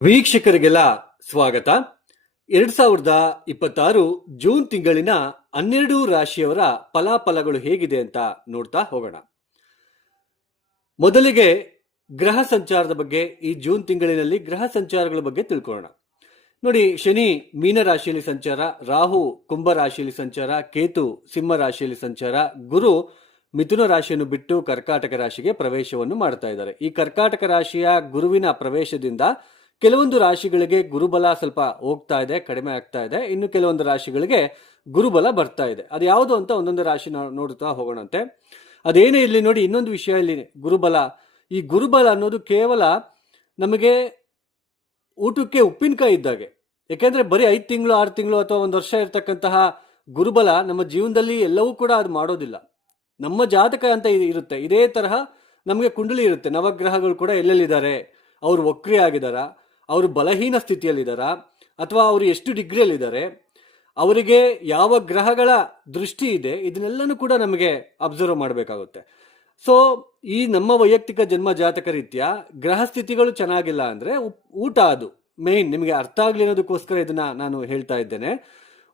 ವೀಕ್ಷಕರಿಗೆಲ್ಲ ಸ್ವಾಗತ. 2026 ಜೂನ್ ತಿಂಗಳಿನ 12 ರಾಶಿಯವರ ಫಲಾಫಲಗಳು ಹೇಗಿದೆ ಅಂತ ನೋಡ್ತಾ ಹೋಗೋಣ. ಮೊದಲಿಗೆ ಗ್ರಹ ಸಂಚಾರದ ಬಗ್ಗೆ, ಈ ಜೂನ್ ತಿಂಗಳಿನಲ್ಲಿ ಗ್ರಹ ಸಂಚಾರಗಳ ಬಗ್ಗೆ ತಿಳ್ಕೊಳ್ಳೋಣ. ನೋಡಿ, ಶನಿ ಮೀನ ರಾಶಿಯಲ್ಲಿ ಸಂಚಾರ, ರಾಹು ಕುಂಭ ರಾಶಿಯಲ್ಲಿ ಸಂಚಾರ, ಕೇತು ಸಿಂಹ ರಾಶಿಯಲ್ಲಿ ಸಂಚಾರ, ಗುರು ಮಿಥುನ ರಾಶಿಯನ್ನು ಬಿಟ್ಟು ಕರ್ಕಾಟಕ ರಾಶಿಗೆ ಪ್ರವೇಶವನ್ನು ಮಾಡ್ತಾ ಇದ್ದಾರೆ. ಈ ಕರ್ಕಾಟಕ ರಾಶಿಯ ಗುರುವಿನ ಪ್ರವೇಶದಿಂದ ಕೆಲವೊಂದು ರಾಶಿಗಳಿಗೆ ಗುರುಬಲ ಸ್ವಲ್ಪ ಹೋಗ್ತಾ ಇದೆ, ಕಡಿಮೆ ಆಗ್ತಾ ಇದೆ. ಇನ್ನು ಕೆಲವೊಂದು ರಾಶಿಗಳಿಗೆ ಗುರುಬಲ ಬರ್ತಾ ಇದೆ. ಅದು ಯಾವುದು ಅಂತ ಒಂದೊಂದು ರಾಶಿ ನೋಡ್ತಾ ಹೋಗೋಣಂತೆ. ಅದೇನೇ ಇಲ್ಲಿ ನೋಡಿ, ಇನ್ನೊಂದು ವಿಷಯ ಇಲ್ಲಿ ಗುರುಬಲ. ಈ ಗುರುಬಲ ಅನ್ನೋದು ಕೇವಲ ನಮಗೆ ಊಟಕ್ಕೆ ಉಪ್ಪಿನಕಾಯಿ ಇದ್ದಾಗೆ. ಯಾಕೆಂದ್ರೆ ಬರೀ 5 ತಿಂಗಳು 6 ತಿಂಗಳು ಅಥವಾ 1 ವರ್ಷ ಇರ್ತಕ್ಕಂತಹ ಗುರುಬಲ ನಮ್ಮ ಜೀವನದಲ್ಲಿ ಎಲ್ಲವೂ ಕೂಡ ಅದು ಮಾಡೋದಿಲ್ಲ. ನಮ್ಮ ಜಾತಕ ಅಂತ ಇರುತ್ತೆ. ಇದೇ ತರಹ ನಮಗೆ ಕುಂಡಲಿ ಇರುತ್ತೆ. ನವಗ್ರಹಗಳು ಕೂಡ ಎಲ್ಲೆಲ್ಲಿದ್ದಾರೆ, ಅವರು ವಕ್ರಿ ಆಗಿದಾರ, ಅವರು ಬಲಹೀನ ಸ್ಥಿತಿಯಲ್ಲಿದ್ದಾರಾ, ಅಥವಾ ಅವರು ಎಷ್ಟು ಡಿಗ್ರಿಯಲ್ಲಿದ್ದಾರೆ, ಅವರಿಗೆ ಯಾವ ಗ್ರಹಗಳ ದೃಷ್ಟಿ ಇದೆ, ಇದನ್ನೆಲ್ಲನೂ ಕೂಡ ನಮಗೆ ಅಬ್ಸರ್ವ್ ಮಾಡಬೇಕಾಗುತ್ತೆ. ಸೊ ಈ ನಮ್ಮ ವೈಯಕ್ತಿಕ ಜನ್ಮ ಜಾತಕ ರೀತ್ಯ ಗ್ರಹ ಸ್ಥಿತಿಗಳು ಚೆನ್ನಾಗಿಲ್ಲ ಅಂದ್ರೆ ಊಟ, ಅದು ಮೇನ್ ನಿಮಗೆ ಅರ್ಥ ಆಗ್ಲಿ ಅನ್ನೋದಕ್ಕೋಸ್ಕರ ಇದನ್ನ ನಾನು ಹೇಳ್ತಾ ಇದ್ದೇನೆ.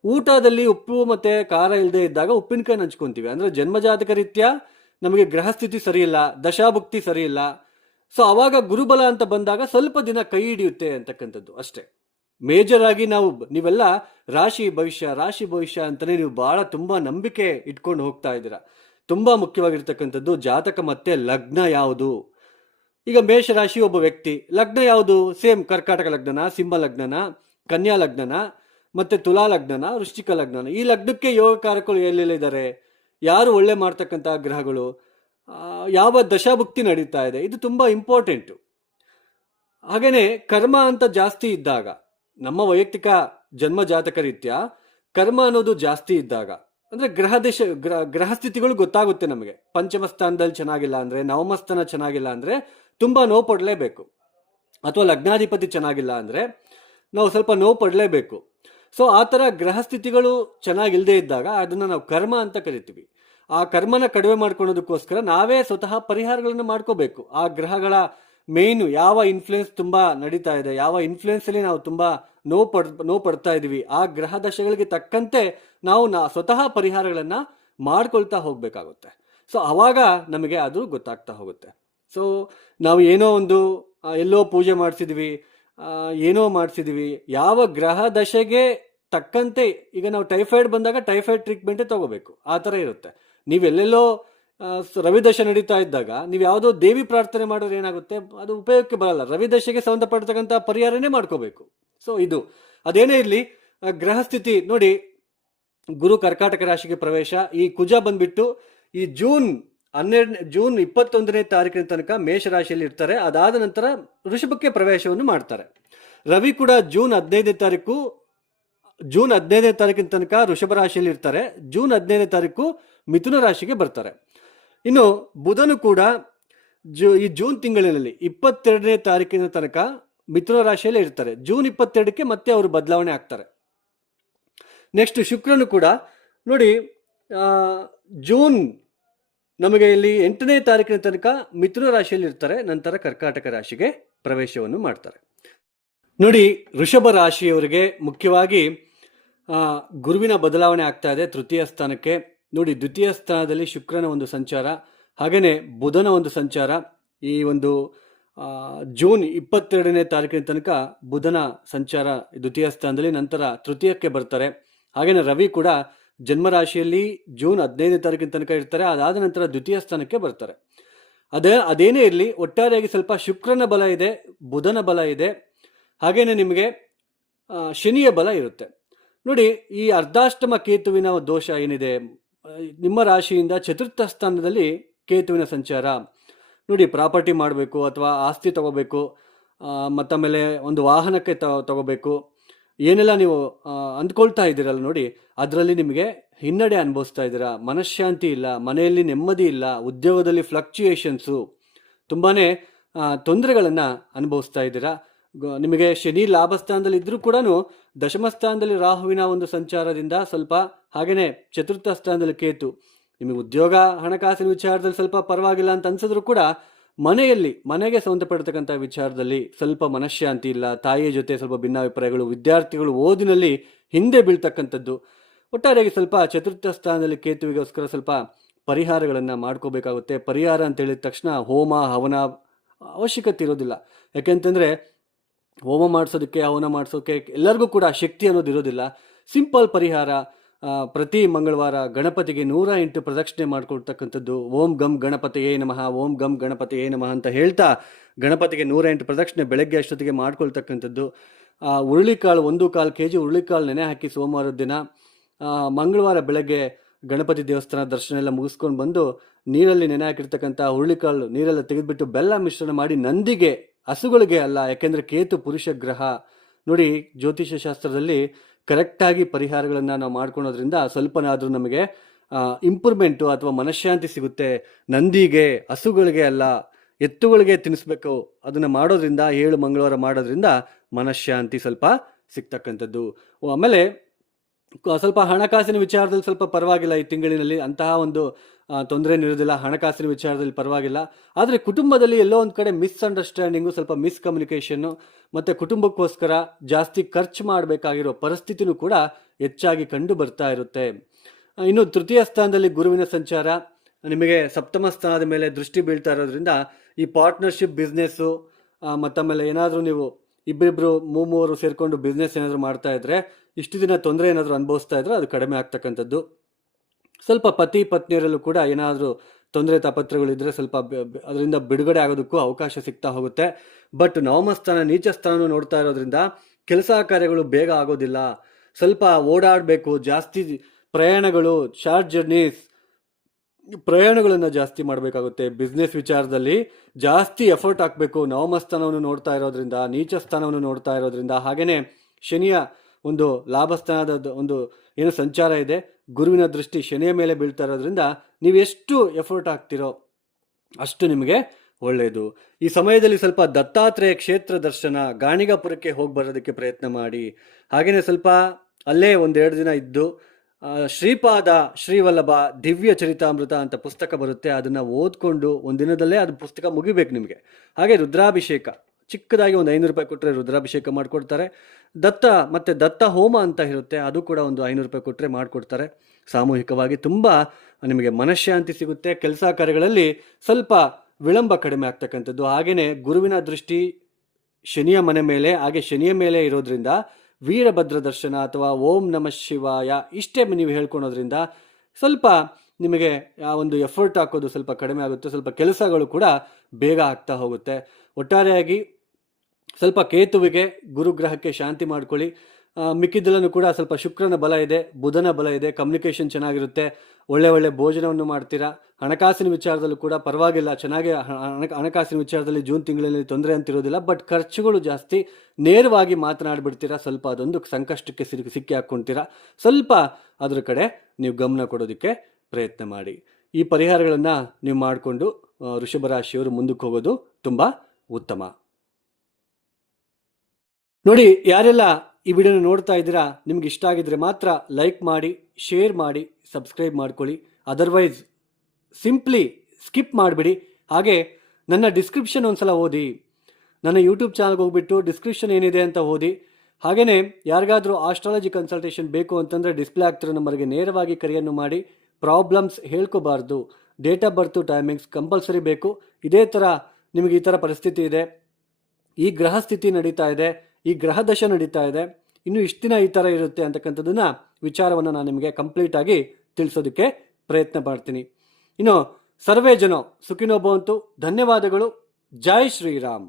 ಊಟದಲ್ಲಿ ಉಪ್ಪು ಮತ್ತೆ ಖಾರ ಇಲ್ಲದೆ ಇದ್ದಾಗ ಉಪ್ಪಿನಕಾಯಿ ಹಂಚ್ಕೊಂತೀವಿ ಅಂದ್ರೆ ಜನ್ಮ ಜಾತಕ ರೀತ್ಯ ನಮಗೆ ಗ್ರಹ ಸ್ಥಿತಿ ಸರಿ ಇಲ್ಲ, ದಶಾಭುಕ್ತಿ ಸರಿ ಇಲ್ಲ. ಸೊ ಅವಾಗ ಗುರುಬಲ ಅಂತ ಬಂದಾಗ ಸ್ವಲ್ಪ ದಿನ ಕೈ ಹಿಡಿಯುತ್ತೆ ಅಂತಕ್ಕಂಥದ್ದು ಅಷ್ಟೇ. ಮೇಜರ್ ಆಗಿ ನೀವೆಲ್ಲ ರಾಶಿ ಭವಿಷ್ಯ ಅಂತಾನೆ ನೀವು ಬಹಳ ತುಂಬಾ ನಂಬಿಕೆ ಇಟ್ಕೊಂಡು ಹೋಗ್ತಾ ಇದ್ದೀರಾ. ತುಂಬಾ ಮುಖ್ಯವಾಗಿರ್ತಕ್ಕಂಥದ್ದು ಜಾತಕ ಮತ್ತೆ ಲಗ್ನ ಯಾವುದು. ಈಗ ಮೇಷರಾಶಿ ಒಬ್ಬ ವ್ಯಕ್ತಿ, ಲಗ್ನ ಯಾವುದು? ಸೇಮ್ ಕರ್ಕಾಟಕ ಲಗ್ನನ, ಸಿಂಹ ಲಗ್ನನ, ಕನ್ಯಾ ಲಗ್ನನ, ಮತ್ತೆ ತುಲಾ ಲಗ್ನನ, ವೃಶ್ಚಿಕ ಲಗ್ನನ. ಈ ಲಗ್ನಕ್ಕೆ ಯೋಗಕಾರಕಗಳು ಎಲ್ಲೆಲ್ಲಿದ್ದಾರೆ, ಯಾರು ಒಳ್ಳೆ ಮಾಡ್ತಕ್ಕಂತಹ ಗ್ರಹಗಳು, ಯಾವ ದಶಾಭುಕ್ತಿ ನಡೀತಾ ಇದೆ, ಇದು ತುಂಬಾ ಇಂಪಾರ್ಟೆಂಟು. ಹಾಗೇನೆ ಕರ್ಮ ಅಂತ ಜಾಸ್ತಿ ಇದ್ದಾಗ, ನಮ್ಮ ವೈಯಕ್ತಿಕ ಜನ್ಮ ಜಾತಕ ರೀತ್ಯ ಕರ್ಮ ಅನ್ನೋದು ಜಾಸ್ತಿ ಇದ್ದಾಗ ಅಂದ್ರೆ ಗ್ರಹ ಸ್ಥಿತಿಗಳು ಗೊತ್ತಾಗುತ್ತೆ ನಮಗೆ. ಪಂಚಮ ಸ್ಥಾನದಲ್ಲಿ ಚೆನ್ನಾಗಿಲ್ಲ ಅಂದ್ರೆ, ನವಮ ಸ್ಥಾನ ಚೆನ್ನಾಗಿಲ್ಲ ಅಂದ್ರೆ ತುಂಬಾ ನೋವು ಪಡಲೇಬೇಕು. ಅಥವಾ ಲಗ್ನಾಧಿಪತಿ ಚೆನ್ನಾಗಿಲ್ಲ ಅಂದ್ರೆ ನಾವು ಸ್ವಲ್ಪ ನೋವು ಪಡಲೇಬೇಕು. ಸೊ ಆ ತರ ಗ್ರಹ ಸ್ಥಿತಿಗಳು ಚೆನ್ನಾಗಿಲ್ಲದೆ ಇದ್ದಾಗ ಅದನ್ನ ನಾವು ಕರ್ಮ ಅಂತ ಕರಿತೀವಿ. ಆ ಕರ್ಮನ ಕಡಿಮೆ ಮಾಡ್ಕೊಳ್ಳೋದಕ್ಕೋಸ್ಕರ ನಾವೇ ಸ್ವತಃ ಪರಿಹಾರಗಳನ್ನು ಮಾಡ್ಕೋಬೇಕು. ಆ ಗ್ರಹಗಳ ಮೇನ್ ಯಾವ ಇನ್ಫ್ಲುಯೆನ್ಸ್ ತುಂಬಾ ನಡೀತಾ ಇದೆ, ಯಾವ ಇನ್ಫ್ಲುಯೆನ್ಸ್ ಅಲ್ಲಿ ನಾವು ತುಂಬಾ ನೋವು ಪಡ್ತಾ ಇದೀವಿ, ಆ ಗ್ರಹ ದಶೆಗಳಿಗೆ ತಕ್ಕಂತೆ ನಾವು ಸ್ವತಃ ಪರಿಹಾರಗಳನ್ನ ಮಾಡ್ಕೊಳ್ತಾ ಹೋಗ್ಬೇಕಾಗುತ್ತೆ. ಸೊ ಅವಾಗ ನಮಗೆ ಅದು ಗೊತ್ತಾಗ್ತಾ ಹೋಗುತ್ತೆ. ಸೊ ನಾವು ಏನೋ ಒಂದು ಎಲ್ಲೋ ಪೂಜೆ ಮಾಡಿಸಿದ್ವಿ, ಏನೋ ಮಾಡಿಸಿದ್ವಿ, ಯಾವ ಗ್ರಹ ದಶೆಗೆ ತಕ್ಕಂತೆ. ಈಗ ನಾವು ಟೈಫಾಯ್ಡ್ ಬಂದಾಗ ಟೈಫಾಯ್ಡ್ ಟ್ರೀಟ್ಮೆಂಟೇ ತಗೋಬೇಕು, ಆ ಥರ ಇರುತ್ತೆ. ನೀವೆಲ್ಲೆಲ್ಲೋ ರವಿದಶೆ ನಡೀತಾ ಇದ್ದಾಗ ನೀವು ಯಾವುದೋ ದೇವಿ ಪ್ರಾರ್ಥನೆ ಮಾಡಿದ್ರೆ ಏನಾಗುತ್ತೆ, ಅದು ಉಪಯೋಗಕ್ಕೆ ಬರಲ್ಲ. ರವಿದಶೆಗೆ ಸಂಬಂಧಪಡ್ತಕ್ಕಂಥ ಪರಿಹಾರನೇ ಮಾಡ್ಕೋಬೇಕು. ಸೊ ಇದು ಅದೇನೇ ಇರಲಿ, ಗ್ರಹ ಸ್ಥಿತಿ ನೋಡಿ, ಗುರು ಕರ್ಕಾಟಕ ರಾಶಿಗೆ ಪ್ರವೇಶ. ಈ ಕುಜ ಬಂದ್ಬಿಟ್ಟು ಈ ಜೂನ್ 21ನೇ ತಾರೀಕಿನ ತನಕ ಮೇಷರಾಶಿಯಲ್ಲಿ ಇರ್ತಾರೆ. ಅದಾದ ನಂತರ ವೃಷಭಕ್ಕೆ ಪ್ರವೇಶವನ್ನು ಮಾಡ್ತಾರೆ. ರವಿ ಕೂಡ ಜೂನ್ 15ನೇ ತಾರೀಕಿನ ತನಕ ವೃಷಭ ರಾಶಿಯಲ್ಲಿ ಇರ್ತಾರೆ. ಜೂನ್ 15ನೇ ತಾರೀಕು ಮಿಥುನ ರಾಶಿಗೆ ಬರ್ತಾರೆ. ಇನ್ನು ಬುಧನು ಕೂಡ ಈ ಜೂನ್ ತಿಂಗಳಿನಲ್ಲಿ 22ನೇ ತಾರೀಕಿನ ತನಕ ಮಿಥುನ ರಾಶಿಯಲ್ಲಿ ಇರ್ತಾರೆ. ಜೂನ್ 22ಕ್ಕೆ ಮತ್ತೆ ಅವರು ಬದಲಾವಣೆ ಆಗ್ತಾರೆ. ನೆಕ್ಸ್ಟ್ ಶುಕ್ರನು ಕೂಡ ನೋಡಿ, ಜೂನ್ ನಮಗೆ ಇಲ್ಲಿ 8ನೇ ತಾರೀಕಿನ ತನಕ ಮಿಥುನ ರಾಶಿಯಲ್ಲಿ ಇರ್ತಾರೆ. ನಂತರ ಕರ್ಕಾಟಕ ರಾಶಿಗೆ ಪ್ರವೇಶವನ್ನು ಮಾಡ್ತಾರೆ. ನೋಡಿ, ವೃಷಭ ರಾಶಿಯವರಿಗೆ ಮುಖ್ಯವಾಗಿ ಗುರುವಿನ ಬದಲಾವಣೆ ಆಗ್ತಾ ಇದೆ ತೃತೀಯ ಸ್ಥಾನಕ್ಕೆ. ನೋಡಿ, ದ್ವಿತೀಯ ಸ್ಥಾನದಲ್ಲಿ ಶುಕ್ರನ ಒಂದು ಸಂಚಾರ, ಹಾಗೇನೆ ಬುಧನ ಒಂದು ಸಂಚಾರ. ಈ ಒಂದು ಜೂನ್ 22ನೇ ತಾರೀಕಿನ ತನಕ ಬುಧನ ಸಂಚಾರ ದ್ವಿತೀಯ ಸ್ಥಾನದಲ್ಲಿ, ನಂತರ ತೃತೀಯಕ್ಕೆ ಬರ್ತಾರೆ. ಹಾಗೇನೆ ರವಿ ಕೂಡ ಜನ್ಮರಾಶಿಯಲ್ಲಿ ಜೂನ್ 15ನೇ ತಾರೀಕಿನ ತನಕ ಇರ್ತಾರೆ. ಅದಾದ ನಂತರ ದ್ವಿತೀಯ ಸ್ಥಾನಕ್ಕೆ ಬರ್ತಾರೆ. ಅದೇನೇ ಇರಲಿ, ಒಟ್ಟಾರೆಯಾಗಿ ಸ್ವಲ್ಪ ಶುಕ್ರನ ಬಲ ಇದೆ, ಬುಧನ ಬಲ ಇದೆ, ಹಾಗೇನೆ ನಿಮಗೆ ಶನಿಯ ಬಲ ಇರುತ್ತೆ. ನೋಡಿ, ಈ ಅರ್ಧಾಷ್ಟಮ ಕೇತುವಿನ ದೋಷ ಏನಿದೆ, ನಿಮ್ಮ ರಾಶಿಯಿಂದ ಚತುರ್ಥ ಸ್ಥಾನದಲ್ಲಿ ಕೇತುವಿನ ಸಂಚಾರ. ನೋಡಿ, ಪ್ರಾಪರ್ಟಿ ಮಾಡಬೇಕು ಅಥವಾ ಆಸ್ತಿ ತಗೋಬೇಕು, ಮತ್ತಾಮೇಲೆ ಒಂದು ವಾಹನಕ್ಕೆ ತಗೋಬೇಕು, ಏನೆಲ್ಲ ನೀವು ಅಂದ್ಕೊಳ್ತಾ ಇದ್ದೀರಲ್ಲ, ನೋಡಿ ಅದರಲ್ಲಿ ನಿಮಗೆ ಹಿನ್ನಡೆ ಅನುಭವಿಸ್ತಾ ಇದ್ದೀರಾ. ಮನಃಶಾಂತಿ ಇಲ್ಲ, ಮನೆಯಲ್ಲಿ ನೆಮ್ಮದಿ ಇಲ್ಲ, ಉದ್ಯೋಗದಲ್ಲಿ ಫ್ಲಕ್ಚುಯೇಷನ್ಸು, ತುಂಬಾ ತೊಂದರೆಗಳನ್ನು ಅನುಭವಿಸ್ತಾ ಇದ್ದೀರಾ. ನಿಮಗೆ ಶನಿ ಲಾಭ ಸ್ಥಾನದಲ್ಲಿ ಇದ್ರೂ ಕೂಡ ದಶಮ ಸ್ಥಾನದಲ್ಲಿ ರಾಹುವಿನ ಒಂದು ಸಂಚಾರದಿಂದ ಸ್ವಲ್ಪ, ಹಾಗೇನೆ ಚತುರ್ಥ ಸ್ಥಾನದಲ್ಲಿ ಕೇತು, ನಿಮಗೆ ಉದ್ಯೋಗ ಹಣಕಾಸಿನ ವಿಚಾರದಲ್ಲಿ ಸ್ವಲ್ಪ ಪರವಾಗಿಲ್ಲ ಅಂತ ಅನ್ಸಿದ್ರು ಕೂಡ ಮನೆಗೆ ಸಂಬಂಧಪಡ್ತಕ್ಕಂಥ ವಿಚಾರದಲ್ಲಿ ಸ್ವಲ್ಪ ಮನಃಶಾಂತಿ ಇಲ್ಲ, ತಾಯಿಯ ಜೊತೆ ಸ್ವಲ್ಪ ಭಿನ್ನಾಭಿಪ್ರಾಯಗಳು, ವಿದ್ಯಾರ್ಥಿಗಳು ಓದಿನಲ್ಲಿ ಹಿಂದೆ ಬೀಳ್ತಕ್ಕಂಥದ್ದು. ಒಟ್ಟಾರೆಯಾಗಿ ಸ್ವಲ್ಪ ಚತುರ್ಥ ಸ್ಥಾನದಲ್ಲಿ ಕೇತುವಿಗೋಸ್ಕರ ಸ್ವಲ್ಪ ಪರಿಹಾರಗಳನ್ನು ಮಾಡ್ಕೋಬೇಕಾಗುತ್ತೆ. ಪರಿಹಾರ ಅಂತ ಹೇಳಿದ ತಕ್ಷಣ ಹೋಮ ಹವನ ಅವಶ್ಯಕತೆ ಇರೋದಿಲ್ಲ. ಯಾಕೆಂತಂದರೆ ಹೋಮ ಮಾಡಿಸೋದಕ್ಕೆ, ಹವನ ಮಾಡಿಸೋಕ್ಕೆ ಎಲ್ಲರಿಗೂ ಕೂಡ ಶಕ್ತಿ ಅನ್ನೋದು ಇರೋದಿಲ್ಲ. ಸಿಂಪಲ್ ಪರಿಹಾರ, ಪ್ರತಿ ಮಂಗಳವಾರ ಗಣಪತಿಗೆ 108 ಪ್ರದಕ್ಷಿಣೆ ಮಾಡಿಕೊಡ್ತಕ್ಕಂಥದ್ದು. ಓಂ ಗಂ ಗಣಪತಿಯೇ ನಮಃ, ಓಂ ಗಂ ಗಣಪತಿಯೇ ನಮಃ ಅಂತ ಹೇಳ್ತಾ ಗಣಪತಿಗೆ 108 ಪ್ರದಕ್ಷಿಣೆ ಬೆಳಗ್ಗೆ ಅಷ್ಟೊತ್ತಿಗೆ ಮಾಡ್ಕೊಳ್ತಕ್ಕಂಥದ್ದು. ಹುರುಳಿಕಾಳು 1/4 kg ಹುರುಳಿಕಾಳು ನೆನೆ ಹಾಕಿ ಸೋಮವಾರದ ದಿನ, ಮಂಗಳವಾರ ಬೆಳಗ್ಗೆ ಗಣಪತಿ ದೇವಸ್ಥಾನ ದರ್ಶನ ಎಲ್ಲ ಮುಗಿಸ್ಕೊಂಡು ಬಂದು ನೀರಲ್ಲಿ ನೆನೆ ಹಾಕಿರ್ತಕ್ಕಂಥ ಹುರುಳಿಕಾಳು ನೀರೆಲ್ಲ ತೆಗೆದುಬಿಟ್ಟು ಬೆಲ್ಲ ಮಿಶ್ರಣ ಮಾಡಿ ನಂದಿಗೆ, ಹಸುಗಳಿಗೆ ಅಲ್ಲ, ಯಾಕೆಂದರೆ ಕೇತು ಪುರುಷ ಗ್ರಹ. ನೋಡಿ, ಜ್ಯೋತಿಷ್ಯ ಶಾಸ್ತ್ರದಲ್ಲಿ ಕರೆಕ್ಟಾಗಿ ಪರಿಹಾರಗಳನ್ನು ನಾವು ಮಾಡ್ಕೊಳೋದ್ರಿಂದ ಸ್ವಲ್ಪನಾದರೂ ನಮಗೆ ಇಂಪ್ರೂವ್ಮೆಂಟು ಅಥವಾ ಮನಃಶಾಂತಿ ಸಿಗುತ್ತೆ. ನಂದಿಗೆ, ಹಸುಗಳಿಗೆ ಅಲ್ಲ, ಎತ್ತುಗಳಿಗೆ ತಿನ್ನಿಸ್ಬೇಕು. ಅದನ್ನು ಮಾಡೋದ್ರಿಂದ 7 ಮಂಗಳವಾರ ಮಾಡೋದ್ರಿಂದ ಮನಃಶಾಂತಿ ಸ್ವಲ್ಪ ಸಿಗ್ತಕ್ಕಂಥದ್ದು. ಆಮೇಲೆ ಸ್ವಲ್ಪ ಹಣಕಾಸಿನ ವಿಚಾರದಲ್ಲಿ ಸ್ವಲ್ಪ ಪರವಾಗಿಲ್ಲ. ಈ ತಿಂಗಳಿನಲ್ಲಿ ಅಂತಹ ಒಂದು ತೊಂದರೆ ಇರೋದಿಲ್ಲ. ಹಣಕಾಸಿನ ವಿಚಾರದಲ್ಲಿ ಪರವಾಗಿಲ್ಲ. ಆದರೆ ಕುಟುಂಬದಲ್ಲಿ ಎಲ್ಲೋ ಒಂದು ಕಡೆ ಮಿಸ್ಅಂಡರ್ಸ್ಟ್ಯಾಂಡಿಂಗು, ಸ್ವಲ್ಪ ಮಿಸ್ಕಮ್ಯುನಿಕೇಷನ್ನು ಮತ್ತು ಕುಟುಂಬಕ್ಕೋಸ್ಕರ ಜಾಸ್ತಿ ಖರ್ಚು ಮಾಡಬೇಕಾಗಿರೋ ಪರಿಸ್ಥಿತಿನೂ ಕೂಡ ಹೆಚ್ಚಾಗಿ ಕಂಡು ಬರ್ತಾ ಇರುತ್ತೆ. ಇನ್ನು ತೃತೀಯ ಸ್ಥಾನದಲ್ಲಿ ಗುರುವಿನ ಸಂಚಾರ ನಿಮಗೆ ಸಪ್ತಮ ಸ್ಥಾನದ ಮೇಲೆ ದೃಷ್ಟಿ ಬೀಳ್ತಾ ಇರೋದ್ರಿಂದ ಈ ಪಾರ್ಟ್ನರ್ಶಿಪ್ ಬಿಸ್ನೆಸ್ಸು ಮತ್ತಾಮೇಲೆ ಏನಾದರೂ ನೀವು ಇಬ್ಬರಿಬ್ಬರು ಮೂವರು ಸೇರಿಕೊಂಡು ಬಿಸ್ನೆಸ್ ಏನಾದರೂ ಮಾಡ್ತಾ ಇದ್ರೆ, ಇಷ್ಟು ದಿನ ತೊಂದರೆ ಏನಾದರೂ ಅನುಭವಿಸ್ತಾ ಇದ್ರೆ ಅದು ಕಡಿಮೆ ಆಗ್ತಕ್ಕಂಥದ್ದು. ಸ್ವಲ್ಪ ಪತಿ ಪತ್ನಿಯರಲ್ಲೂ ಕೂಡ ಏನಾದರೂ ತೊಂದರೆ ತಾಪತ್ರಗಳಿದ್ದರೆ ಸ್ವಲ್ಪ ಅದರಿಂದ ಬಿಡುಗಡೆ ಆಗೋದಕ್ಕೂ ಅವಕಾಶ ಸಿಗ್ತಾ ಹೋಗುತ್ತೆ. ಬಟ್ ನವಮ ಸ್ಥಾನ ನೀಚ ಸ್ಥಾನ ನೋಡ್ತಾ ಇರೋದ್ರಿಂದ ಕೆಲಸ ಕಾರ್ಯಗಳು ಬೇಗ ಆಗೋದಿಲ್ಲ. ಸ್ವಲ್ಪ ಓಡಾಡಬೇಕು, ಜಾಸ್ತಿ ಪ್ರಯಾಣಗಳು, ಶಾರ್ಟ್ ಜರ್ನೀಸ್, ಪ್ರಯಾಣಗಳನ್ನು ಜಾಸ್ತಿ ಮಾಡಬೇಕಾಗುತ್ತೆ. ಬಿಸ್ನೆಸ್ ವಿಚಾರದಲ್ಲಿ ಜಾಸ್ತಿ ಎಫರ್ಟ್ ಹಾಕಬೇಕು. ನವಮ ಸ್ಥಾನವನ್ನು ನೋಡ್ತಾ ಇರೋದ್ರಿಂದ, ನೀಚ ಸ್ಥಾನವನ್ನು ನೋಡ್ತಾ ಇರೋದ್ರಿಂದ, ಹಾಗೆಯೇ ಶನಿಯ ಒಂದು ಲಾಭ ಸ್ಥಾನದ ಒಂದು ಏನು ಸಂಚಾರ ಇದೆ, ಗುರುವಿನ ದೃಷ್ಟಿ ಶನಿಯ ಮೇಲೆ ಬೀಳ್ತಾ ಇರೋದ್ರಿಂದ ನೀವು ಎಷ್ಟು ಎಫರ್ಟ್ ಹಾಕ್ತಿರೋ ಅಷ್ಟು ನಿಮಗೆ ಒಳ್ಳೆಯದು. ಈ ಸಮಯದಲ್ಲಿ ಸ್ವಲ್ಪ ದತ್ತಾತ್ರೇಯ ಕ್ಷೇತ್ರ ದರ್ಶನ, ಗಾಣಿಗಾಪುರಕ್ಕೆ ಹೋಗಿ ಬರೋದಕ್ಕೆ ಪ್ರಯತ್ನ ಮಾಡಿ. ಹಾಗೆಯೇ ಸ್ವಲ್ಪ ಅಲ್ಲೇ 1-2 ದಿನ ಇದ್ದು ಶ್ರೀಪಾದ ಶ್ರೀವಲ್ಲಭ ದಿವ್ಯ ಚರಿತಾಮೃತ ಅಂತ ಪುಸ್ತಕ ಬರುತ್ತೆ, ಅದನ್ನು ಓದ್ಕೊಂಡು ಒಂದಿನದಲ್ಲೇ ಅದು ಪುಸ್ತಕ ಮುಗಿಬೇಕು ನಿಮಗೆ. ಹಾಗೆ ರುದ್ರಾಭಿಷೇಕ, ಚಿಕ್ಕದಾಗಿ ಒಂದು 500 ರೂಪಾಯಿ ಕೊಟ್ಟರೆ ರುದ್ರಾಭಿಷೇಕ ಮಾಡಿಕೊಡ್ತಾರೆ. ದತ್ತ ಹೋಮ ಅಂತ ಇರುತ್ತೆ, ಅದು ಕೂಡ ಒಂದು 500 ರೂಪಾಯಿ ಕೊಟ್ಟರೆ ಮಾಡಿಕೊಡ್ತಾರೆ ಸಾಮೂಹಿಕವಾಗಿ. ತುಂಬ ನಿಮಗೆ ಮನಃಶಾಂತಿ ಸಿಗುತ್ತೆ. ಕೆಲಸ ಕಾರ್ಯಗಳಲ್ಲಿ ಸ್ವಲ್ಪ ವಿಳಂಬ ಕಡಿಮೆ ಆಗ್ತಕ್ಕಂಥದ್ದು. ಹಾಗೆಯೇ ಗುರುವಿನ ದೃಷ್ಟಿ ಶನಿಯ ಮನೆ ಮೇಲೆ, ಹಾಗೆ ಶನಿಯ ಮೇಲೆ ಇರೋದ್ರಿಂದ ವೀರಭದ್ರ ದರ್ಶನ ಅಥವಾ ಓಂ ನಮಃ ಶಿವಾಯ ಇಷ್ಟೇ ನೀವು ಹೇಳ್ಕೊಳೋದ್ರಿಂದ ಸ್ವಲ್ಪ ನಿಮಗೆ ಆ ಒಂದು ಎಫರ್ಟ್ ಹಾಕೋದು ಸ್ವಲ್ಪ ಕಡಿಮೆ ಆಗುತ್ತೆ. ಸ್ವಲ್ಪ ಕೆಲಸಗಳು ಕೂಡ ಬೇಗ ಆಗ್ತಾ ಹೋಗುತ್ತೆ. ಒಟ್ಟಾರೆಯಾಗಿ ಸ್ವಲ್ಪ ಕೇತುವಿಗೆ, ಗುರುಗ್ರಹಕ್ಕೆ ಶಾಂತಿ ಮಾಡ್ಕೊಳ್ಳಿ. ಮಿಕ್ಕಿದ್ದೆಲ್ಲೂ ಕೂಡ ಸ್ವಲ್ಪ ಶುಕ್ರನ ಬಲ ಇದೆ, ಬುಧನ ಬಲ ಇದೆ, ಕಮ್ಯುನಿಕೇಷನ್ ಚೆನ್ನಾಗಿರುತ್ತೆ, ಒಳ್ಳೆ ಭೋಜನವನ್ನು ಮಾಡ್ತೀರಾ. ಹಣಕಾಸಿನ ವಿಚಾರದಲ್ಲೂ ಕೂಡ ಪರವಾಗಿಲ್ಲ, ಚೆನ್ನಾಗಿ ಹಣಕಾಸಿನ ವಿಚಾರದಲ್ಲಿ ಜೂನ್ ತಿಂಗಳಲ್ಲಿ ತೊಂದರೆ ಅಂತಿರೋದಿಲ್ಲ. ಬಟ್ ಖರ್ಚುಗಳು ಜಾಸ್ತಿ, ನೇರವಾಗಿ ಮಾತನಾಡಿಬಿಡ್ತೀರಾ, ಸ್ವಲ್ಪ ಅದೊಂದು ಸಂಕಷ್ಟಕ್ಕೆ ಸಿಕ್ಕಿ ಹಾಕ್ಕೊಳ್ತೀರಾ. ಸ್ವಲ್ಪ ಅದ್ರ ಕಡೆ ನೀವು ಗಮನ ಕೊಡೋದಕ್ಕೆ ಪ್ರಯತ್ನ ಮಾಡಿ. ಈ ಪರಿಹಾರಗಳನ್ನು ನೀವು ಮಾಡಿಕೊಂಡು ವೃಷಭ ರಾಶಿಯವರು ಮುಂದಕ್ಕೆ ಹೋಗೋದು ತುಂಬ ಉತ್ತಮ. ನೋಡಿ, ಯಾರೆಲ್ಲ ಈ ವಿಡಿಯೋನ ನೋಡ್ತಾ ಇದ್ದೀರಾ, ನಿಮ್ಗೆ ಇಷ್ಟ ಆಗಿದ್ರೆ ಮಾತ್ರ ಲೈಕ್ ಮಾಡಿ, ಶೇರ್ ಮಾಡಿ, ಸಬ್ಸ್ಕ್ರೈಬ್ ಮಾಡ್ಕೊಳ್ಳಿ. ಅದರ್ವೈಸ್ ಸಿಂಪ್ಲಿ ಸ್ಕಿಪ್ ಮಾಡಿಬಿಡಿ. ಹಾಗೆ ನನ್ನ ಡಿಸ್ಕ್ರಿಪ್ಷನ್ ಒಂದ್ಸಲ ಓದಿ, ನನ್ನ ಯೂಟ್ಯೂಬ್ ಚಾನಲ್ಗೆ ಹೋಗ್ಬಿಟ್ಟು ಡಿಸ್ಕ್ರಿಪ್ಷನ್ ಏನಿದೆ ಅಂತ ಓದಿ. ಹಾಗೆಯೇ ಯಾರಿಗಾದರೂ ಆಸ್ಟ್ರಾಲಜಿ ಕನ್ಸಲ್ಟೇಷನ್ ಬೇಕು ಅಂತಂದರೆ ಡಿಸ್ಪ್ಲೇ ಆಗ್ತಿರೋ ನಂಬರ್ಗೆ ನೇರವಾಗಿ ಕರೆಯನ್ನು ಮಾಡಿ. ಪ್ರಾಬ್ಲಮ್ಸ್ ಹೇಳ್ಕೋಬಾರ್ದು, date of birth, timings compulsory ಬೇಕು. ಇದೇ ಥರ ನಿಮಗೆ ಈ ಥರ ಪರಿಸ್ಥಿತಿ ಇದೆ, ಈ ಗ್ರಹ ಸ್ಥಿತಿ ನಡೀತಾ ಇದೆ, ಈ ಗ್ರಹ ದಶ ನಡೀತಾ ಇದೆ, ಇನ್ನು ಇಷ್ಟು ದಿನ ಈ ಥರ ಇರುತ್ತೆ ಅಂತಕ್ಕಂಥದ್ದನ್ನ ವಿಚಾರವನ್ನು ನಾನು ನಿಮಗೆ ಕಂಪ್ಲೀಟಾಗಿ ತಿಳಿಸೋದಕ್ಕೆ ಪ್ರಯತ್ನ ಮಾಡ್ತೀನಿ. ಇನ್ನು ಸರ್ವೇ ಜನ ಸುಖಿನೋ ಭವಂತು. ಧನ್ಯವಾದಗಳು. ಜೈ ಶ್ರೀರಾಮ್.